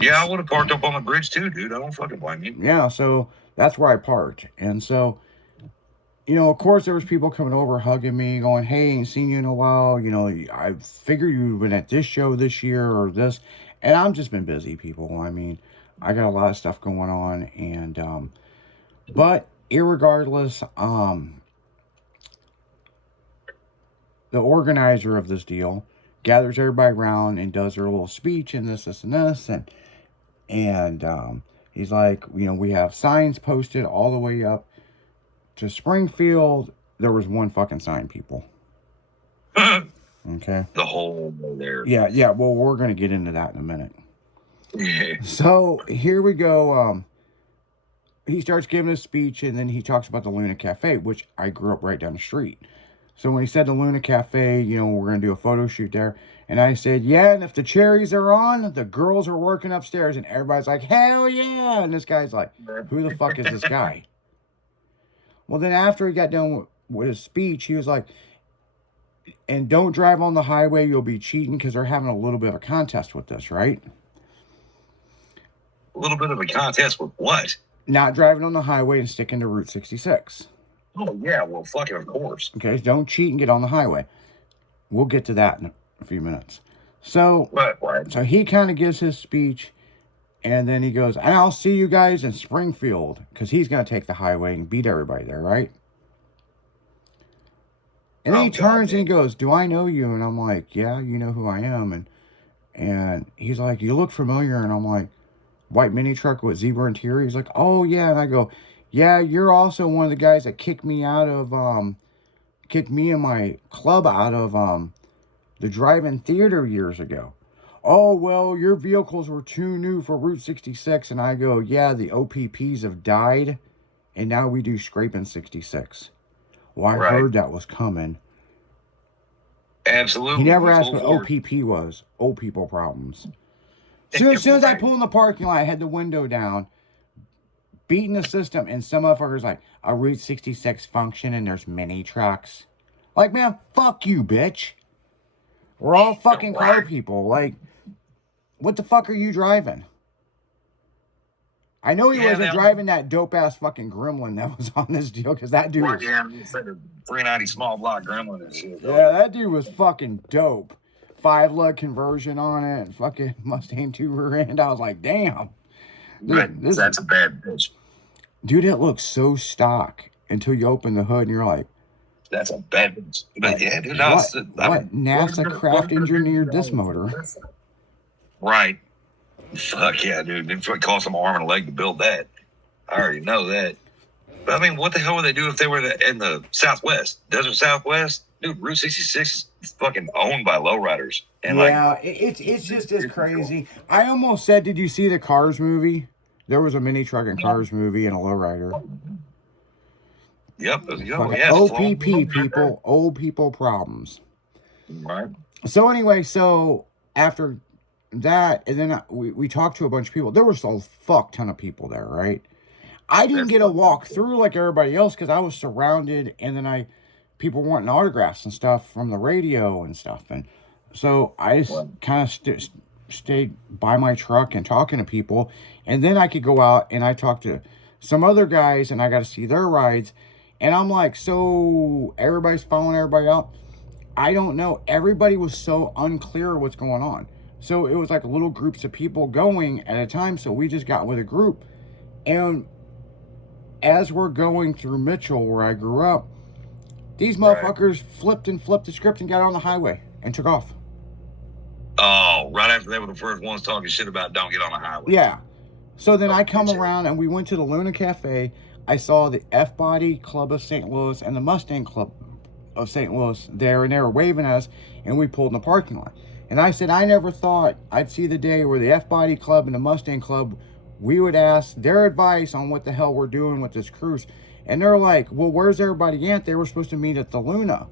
Yeah, I would have parked up on the bridge too, dude. I don't fucking blame you. Yeah, so that's where I parked. And so, of course, there was people coming over, hugging me, going, "Hey, ain't seen you in a while. I figured you'd been at this show this year or this." And I've just been busy, people. I mean, I got a lot of stuff going on, and but irregardless, the organizer of this deal gathers everybody around and does their little speech and this, and this, and he's like, we have signs posted all the way up to Springfield. There was one fucking sign, people. Okay. The whole there. Yeah. Well, we're gonna get into that in a minute. Yeah. So here we go. He starts giving a speech, and then he talks about the Luna Cafe, which I grew up right down the street. So when he said the Luna Cafe, we're going to do a photo shoot there. And I said, yeah, and if the cherries are on, the girls are working upstairs. And everybody's like, hell yeah. And this guy's like, who the fuck is this guy? Well, then after he got done with his speech, he was like, and don't drive on the highway. You'll be cheating because they're having a little bit of a contest with this, right? A little bit of a contest with what? Not driving on the highway and sticking to Route 66. Oh, yeah. Well, fuck it, of course. Okay, don't cheat and get on the highway. We'll get to that in a few minutes. So, what? So he kind of gives his speech, and then he goes, and I'll see you guys in Springfield, because he's going to take the highway and beat everybody there, right? And then he turns and he goes, do I know you? And I'm like, yeah, you know who I am. And he's like, you look familiar. And I'm like, white mini truck with zebra interior. He's like, oh, yeah. And I go, yeah, you're also one of the guys that kicked me and my club out of the drive-in theater years ago. Oh, well, your vehicles were too new for Route 66. And I go, yeah, the OPPs have died, and now we do scraping 66. Well, I heard that was coming. Absolutely. He never asked what OPP was. Old people problems. So as soon as I pull in the parking lot, I had the window down, beating the system, and some motherfuckers like, a Route 66 function and there's mini trucks. Like, man, fuck you, bitch. We're all fucking car people. Like, what the fuck are you driving? I know he wasn't driving that dope-ass fucking Gremlin that was on this deal, because that dude was... Yeah, 390 small block Gremlin and shit. Yeah, that dude was fucking dope. 5-lug conversion on it, and fucking Mustang 2 rear end. I was like, damn. Dude, that's a bad bitch. Dude, it looks so stock until you open the hood and you're like, that's a bad bitch. But yeah, dude, what NASA craft engineered this motor? Right. Fuck yeah, dude. It cost them an arm and a leg to build that. I already know that. But I mean, what the hell would they do if they were in the Southwest? Desert Southwest? Dude, Route 66 is fucking owned by lowriders. And yeah, it's just as crazy. I almost said, did you see the Cars movie? There was a mini truck and Cars movie and a lowrider. Yep. OPP, people. Old people problems. Right. So anyway, after that, and then we talked to a bunch of people. There was a fuck ton of people there, right? I didn't get a walk through like everybody else because I was surrounded, and then people wanting autographs and stuff from the radio and stuff, and so I just kind of stayed by my truck and talking to people, and then I could go out and I talked to some other guys, and I got to see their rides, and I'm like, so everybody's following everybody out? I don't know. Everybody was so unclear what's going on. So it was like little groups of people going at a time. So we just got with a group. And as we're going through Mitchell, where I grew up, these motherfuckers flipped the script and got on the highway and took off. Oh, right after they were the first ones talking shit about don't get on the highway. Yeah. So then I come around and we went to the Luna Cafe. I saw the F-Body Club of St. Louis and the Mustang Club of St. Louis there, and they were waving at us, and we pulled in the parking lot. And I said, I never thought I'd see the day where the F-Body Club and the Mustang Club, we would ask their advice on what the hell we're doing with this cruise. And they're like, well, where's everybody at? They were supposed to meet at the Luna,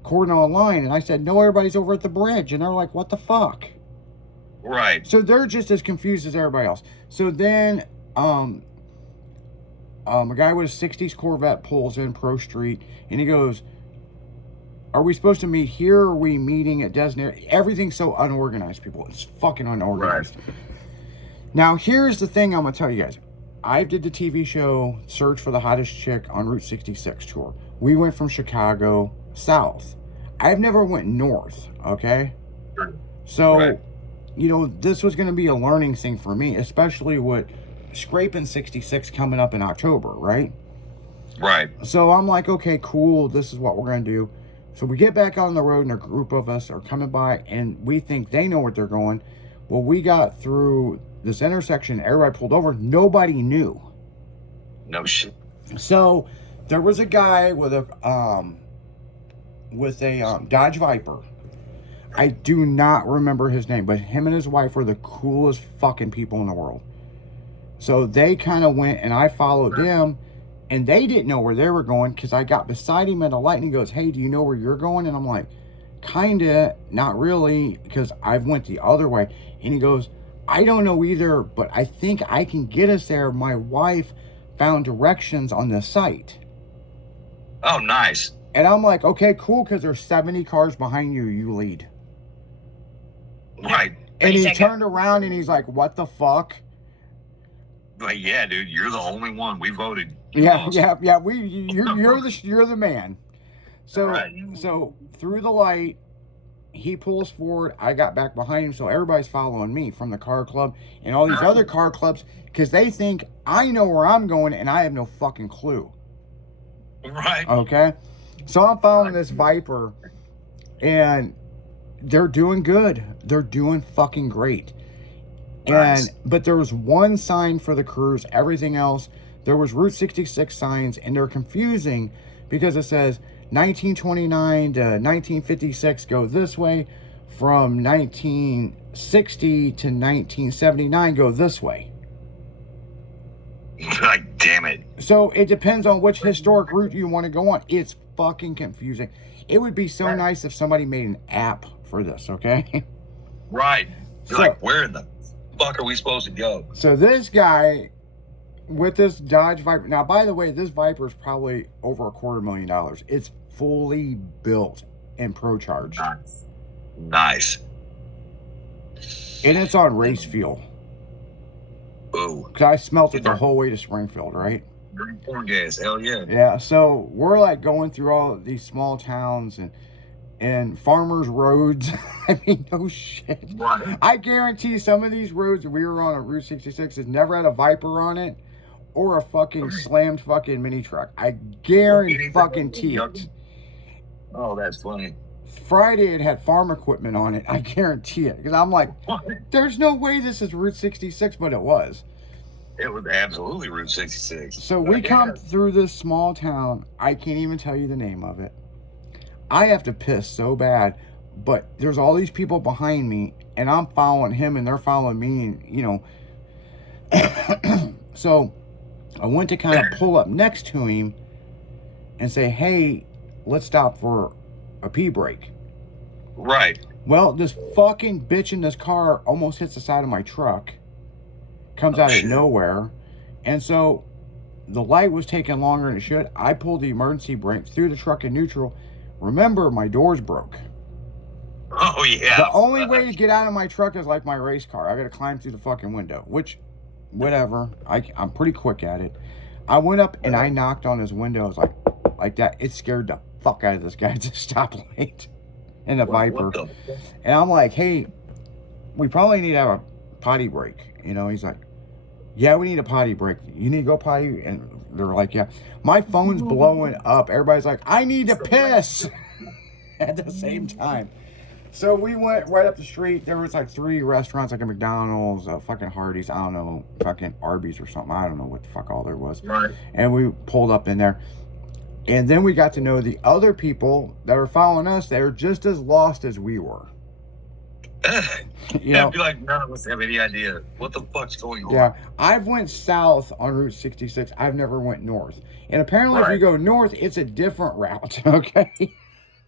according online. And I said, no, everybody's over at the bridge. And they're like, what the fuck? Right. So they're just as confused as everybody else. So then a guy with a 60s Corvette pulls in Pro Street, and he goes, are we supposed to meet here, or are we meeting at designated? Everything's so unorganized, people. It's fucking unorganized. Right. Now, here's the thing I'm going to tell you guys. I did the TV show Search for the Hottest Chick on Route 66 tour. We went from Chicago south. I've never went north, okay? So, Right. you know, this was going to be a learning thing for me, especially with Scraping 66 coming up in October, right? Right. So I'm like, okay, cool. This is what we're going to do. So we get back on the road and a group of us are coming by and we think they know where they're going. Well, we got through this intersection. Everybody pulled over. Nobody knew. No shit. So there was a guy with a Dodge Viper. I do not remember his name, but him and his wife were the coolest fucking people in the world. So they kind of went and I followed them. And they didn't know where they were going because I got beside him at a light and he goes, hey, do you know where you're going? And I'm like, kinda, not really, because I've went the other way. And he goes, I don't know either, but I think I can get us there. My wife found directions on the site. Oh, nice. And I'm like, okay, cool, because there's 70 cars behind you. You lead. Right. And he turned around and he's like, what the fuck? Like, yeah, dude, you're the only one. We voted. Yeah. You're the man. So Right. So through the light, he pulls forward. I got back behind him, so everybody's following me from the car club and all these other car clubs because they think I know where I'm going and I have no fucking clue. Right. Okay, so I'm following this Viper, and they're doing good. They're doing fucking great. Nice. But there was one sign for the cruise. Everything else, there was Route 66 signs, and they're confusing because it says 1929 to 1956 go this way, from 1960 to 1979 go this way. Like, damn it. So it depends on which historic route you want to go on. It's fucking confusing. It would be so nice if somebody made an app for this, okay? Right. You're So- like, where in the fuck are we supposed to go? So this guy with this Dodge Viper. Now, by the way, this Viper is probably over $250,000. It's fully built and pro charged, Nice. and it's on race fuel. Ooh. Cause I smelt it the whole way to Springfield, right? Green corn gas. Hell yeah. Yeah. So we're like going through all these small towns and farmers' roads. I mean, no shit. Right. I guarantee some of these roads we were on Route 66 has never had a Viper on it or a fucking slammed fucking mini truck. I guarantee fucking it. Oh, that's funny. Friday it had farm equipment on it. I guarantee it. Because I'm like, there's no way this is Route 66, but it was. It was absolutely Route 66. So we come through this small town. I can't even tell you the name of it. I have to piss so bad, but there's all these people behind me, and I'm following him, and they're following me, and you know. So I went to kind of pull up next to him and say, hey, let's stop for a pee break. Right. Well, this fucking bitch in this car almost hits the side of my truck. Comes out of nowhere. And so the light was taking longer than it should. I pulled the emergency brake, threw the truck in neutral. Remember, my doors broke. Oh, yeah. The only way to get out of my truck is like my race car. I got to climb through the fucking window, which, whatever. I'm pretty quick at it. I went up and I knocked on his windows like that. It scared the fuck out of this guy at the stoplight in the Viper. And I'm like, hey, we probably need to have a potty break. You know, he's like, yeah, we need a potty break. You need to go potty? And they're like, yeah. My phone's blowing up. Everybody's like, I need to piss at the same time. So we went right up the street. There was like 3 restaurants, like a McDonald's, fucking Hardee's, I don't know, fucking Arby's or something. I don't know what the fuck all there was. Right. And we pulled up in there. And then we got to know the other people that were following us. They were just as lost as we were. You know, I'd be like, none of us have any idea what the fuck's going on. yeah, I've went south on Route 66. I've never went north. And apparently if you go north, it's a different route, okay?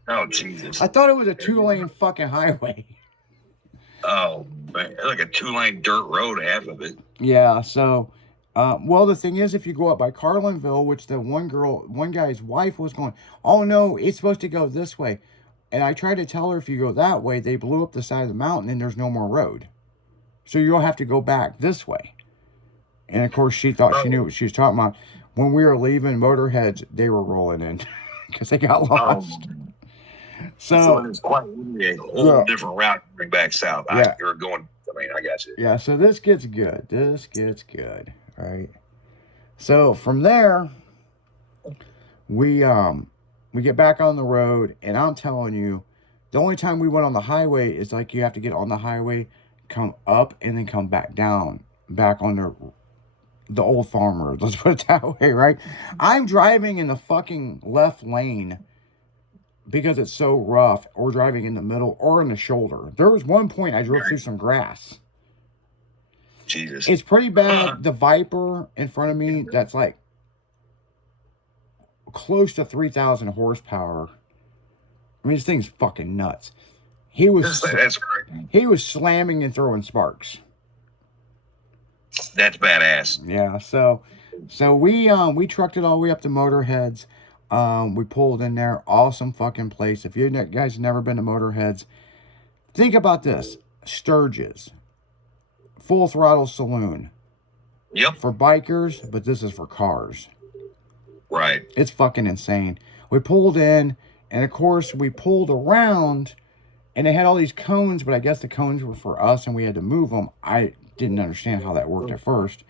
Oh, Jesus. I thought it was a 2-lane fucking highway. Oh, man. Like a 2-lane dirt road, half of it. Yeah, so, well, the thing is, if you go up by Carlinville, which the one guy's wife was going, oh no, it's supposed to go this way. And I tried to tell her if you go that way, they blew up the side of the mountain and there's no more road. so you'll have to go back this way. And of course, she thought she knew what she was talking about. When we were leaving Motorheads, they were rolling in because they got lost. So it's quite a whole different route to bring back south. Yeah. You're going. I mean, I got you. Yeah. So this gets good. This gets good. Right. So from there, we get back on the road, and I'm telling you, the only time we went on the highway is like you have to get on the highway, come up, and then come back down, back on the old farm road. Let's put it that way, right? I'm driving in the fucking left lane because it's so rough, or driving in the middle or in the shoulder. There was one point I drove through some grass. Jesus. It's pretty bad. The Viper in front of me, that's like close to 3,000 horsepower. I mean, this thing's fucking nuts. He was slamming and throwing sparks. That's badass. Yeah, so we trucked it all the way up to Motorheads. We pulled in there. Awesome fucking place. If you guys have never been to Motorheads, think about this. Sturgis. Full Throttle Saloon. Yep. For bikers, but this is for cars. Right. It's fucking insane. We pulled in, and of course, we pulled around, and they had all these cones, but I guess the cones were for us, and we had to move them. I didn't understand how that worked at first.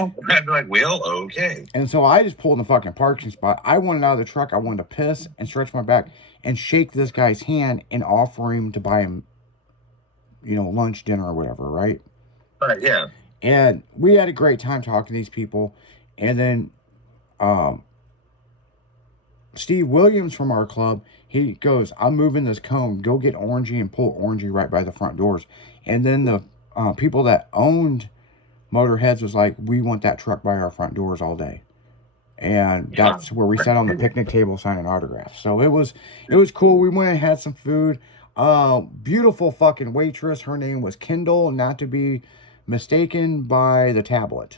I'd be like, well, okay. And so I just pulled in the fucking parking spot. I wanted out of the truck. I wanted to piss and stretch my back and shake this guy's hand and offer him to buy him, lunch, dinner, or whatever, right? Right, yeah. And we had a great time talking to these people. And then Steve Williams from our club, he goes, I'm moving this cone. Go get Orangey and pull Orangey right by the front doors. And then the people that owned Motorheads was like, we want that truck by our front doors all day. And that's where we sat on the picnic table signing autographs. So it was cool. We went and had some food. Beautiful fucking waitress. Her name was Kendall, not to be mistaken by the tablet.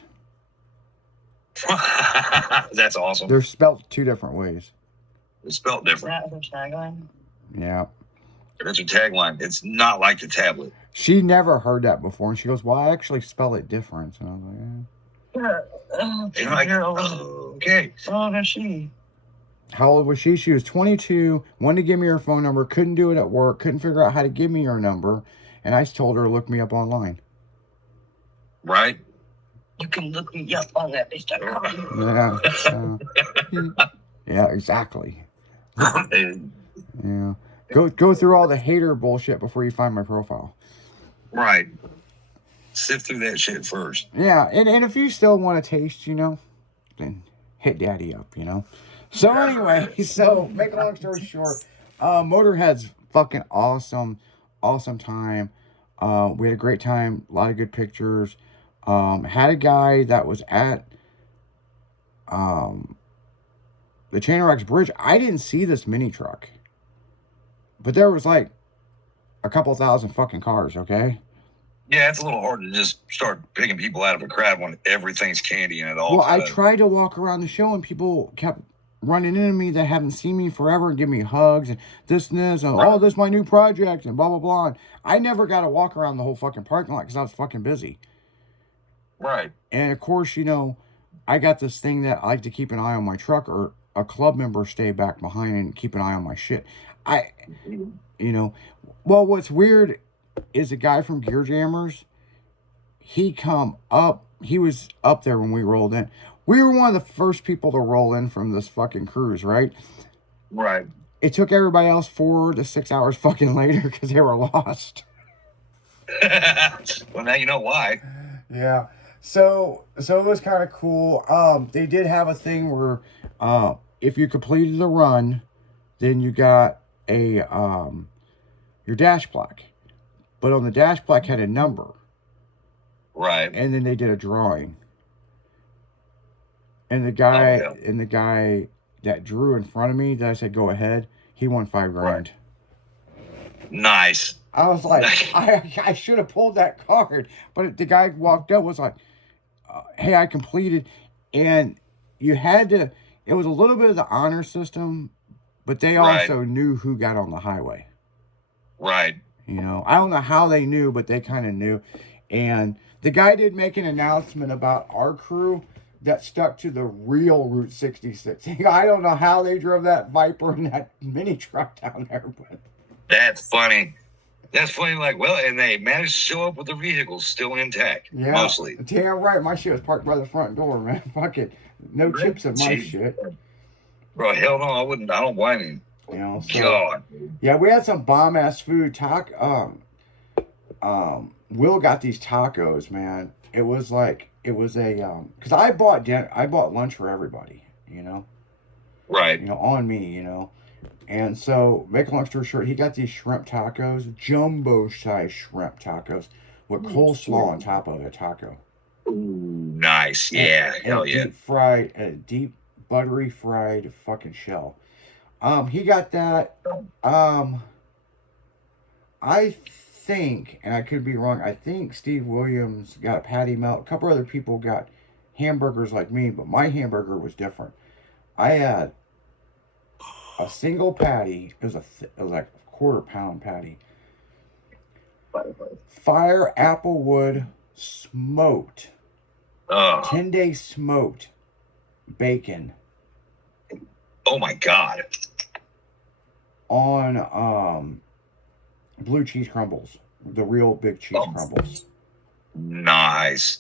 That's awesome. They're spelt two different ways. They're spelt different. Is that her tagline? Yeah. That's her tagline. It's not like the tablet. She never heard that before, and she goes, well, I actually spell it different. And I was like, okay. How old is she? How old was she? She was 22, wanted to give me her phone number, couldn't do it at work, couldn't figure out how to give me her number, and I told her to look me up online. Right? You can look me up on that bitch.com. Yeah. Yeah, exactly. Yeah. Go through all the hater bullshit before you find my profile. Right. Sift through that shit first. Yeah, and if you still want to taste, then hit daddy up, So anyway, make a long story short, Motorhead's fucking awesome time. We had a great time, a lot of good pictures. Had a guy that was at the Chain Rocks Bridge. I didn't see this mini truck, but there was like a couple thousand fucking cars, okay? Yeah, it's a little hard to just start picking people out of a crowd when everything's candy and it all. Well, I tried to walk around the show, and people kept running into me that haven't seen me forever and give me hugs and this and this and oh, this is my new project and blah blah blah. And I never got to walk around the whole fucking parking lot because I was fucking busy. Right. And of course, I got this thing that I like to keep an eye on my truck, or a club member stay back behind and keep an eye on my shit. Well, what's weird is a guy from Gear Jammers. He was up there when we rolled in. We were one of the first people to roll in from this fucking cruise, right? Right. It took everybody else 4 to 6 hours fucking later because they were lost. Well, now you know why. Yeah. So it was kind of cool. They did have a thing where if you completed the run, then you got your dash plaque. But on the dash plaque had a number. Right. And then they did a drawing. And the guy that drew in front of me, that I said go ahead, he won $5,000. Right. Nice. I was like, I should have pulled that card, but the guy walked up was like, hey, I completed, and you had to. It was a little bit of the honor system, but they also knew who got on the highway. Right. I don't know how they knew, but they kind of knew. And the guy did make an announcement about our crew that stuck to the real Route 66. I don't know how they drove that Viper and that mini truck down there, but That's funny. That's funny. Like, well, and they managed to show up with the vehicles still intact, yeah, mostly. damn right. My shit was parked by the front door, man. Fuck it, no chips in my Gee. shit. Bro, hell no, I wouldn't. I don't blame him. You know, so, God. yeah, we had some bomb ass food. Will got these tacos, man. It was a because I bought lunch for everybody, Right. on me, and so make a long story short, he got these shrimp tacos, jumbo size shrimp tacos with coleslaw on top of a taco. Ooh, nice. Yeah. And Hell yeah. deep buttery fried fucking shell. He got that. I think, and I could be wrong, I think Steve Williams got a patty melt. A couple other people got hamburgers like me, but my hamburger was different. I had a single patty. It was like a quarter-pound patty. Fire applewood smoked. 10-day smoked bacon. Oh my God. On blue cheese crumbles. The real big cheese crumbles. Nice.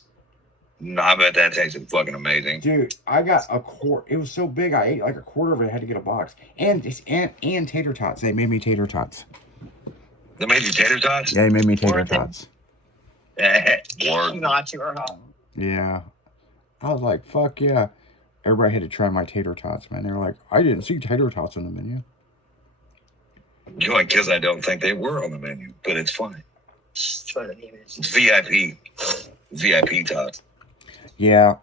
I bet that tasted fucking amazing. Dude, I got a quart. It was so big, I ate like a quarter of it. I had to get a box. And tater tots. They made me tater tots. They made you tater tots? Yeah, they made me tater Worth it. tots. Word. Not you are hot. Yeah. I was like, fuck yeah. Everybody had to try my tater tots, man. They were like, I didn't see tater tots on the menu. You're like, because I don't think they were on the menu, but it's fine. That's what it is. It's VIP tots. Yeah.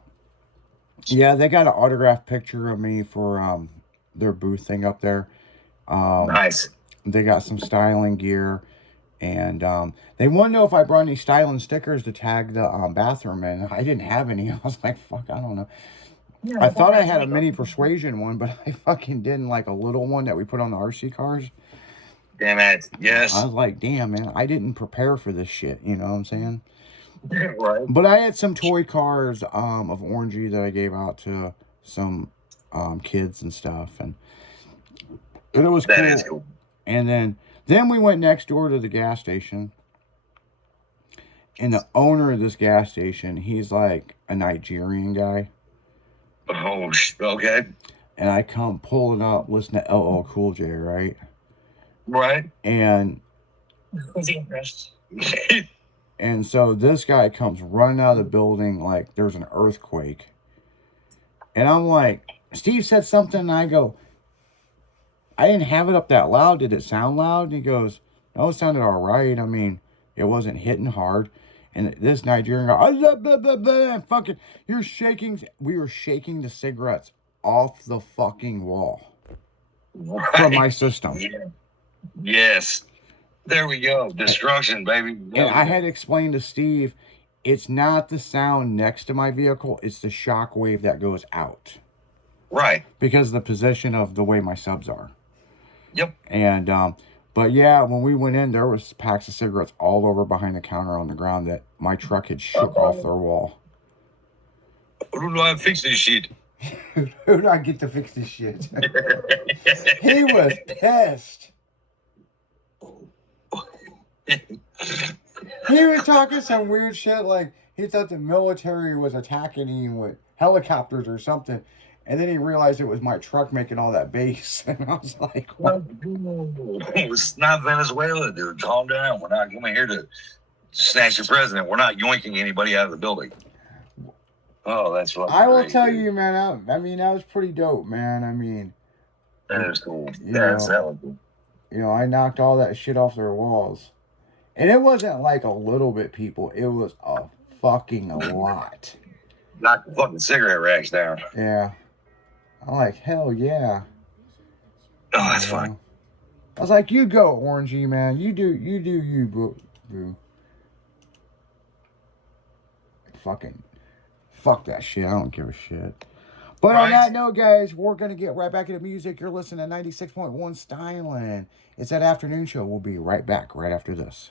Yeah, they got an autographed picture of me for their booth thing up there. Nice. They got some styling gear. And they want to know if I brought any styling stickers to tag the bathroom in. I didn't have any. I was like, fuck, I don't know. Yeah, I thought I had a mini Persuasion one, but I fucking didn't, like a little one that we put on the RC cars. Damn it. Yes. I was like, damn, man, I didn't prepare for this shit. You know what I'm saying? Right. But I had some toy cars of Orangey that I gave out to some kids and stuff. And it was cool. That is cool. And then we went next door to the gas station. And the owner of this gas station, he's like a Nigerian guy. Oh, okay. And I come pulling up, listening to LL Cool J, right? Right. And Who's impressed? and so this guy comes running out of the building like there's an earthquake. And I'm like, Steve said something, and I go, I didn't have it up that loud. Did it sound loud? And he goes, no, it sounded all right. I mean, it wasn't hitting hard. And this Nigerian guy, fucking, you're shaking. We were shaking the cigarettes off the fucking wall from my system. Yeah. Yes. There we go. Destruction, baby. And I had to explain to Steve, it's not the sound next to my vehicle. It's the shock wave that goes out. Right. Because of the position of the way my subs are. Yep. And, but yeah, when we went in, there was packs of cigarettes all over behind the counter on the ground that my truck had shook off their wall. Who do I fix this shit? Who do I get to fix this shit? He was pissed. He was talking some weird shit like he thought the military was attacking him with helicopters or something. And then he realized it was my truck making all that bass. And I was like, what? It's not Venezuela, dude. Calm down. We're not coming here to snatch the president. We're not yoinking anybody out of the building. Oh, that's fucking I will great, tell dude. you, man. I mean, that was pretty dope, man. I mean, That is cool. You That's know. hella cool. I knocked all that shit off their walls. And it wasn't like a little bit, people. It was a fucking lot. Knock the fucking cigarette racks down. Yeah. I'm like, hell yeah. Oh, that's fine. I was like, you go, Orangey, man. You do you, boo. Fucking, fuck that shit. I don't give a shit. But on that note, guys, we're going to get right back into music. You're listening to 96.1 Styling. It's that afternoon show. We'll be right back right after this.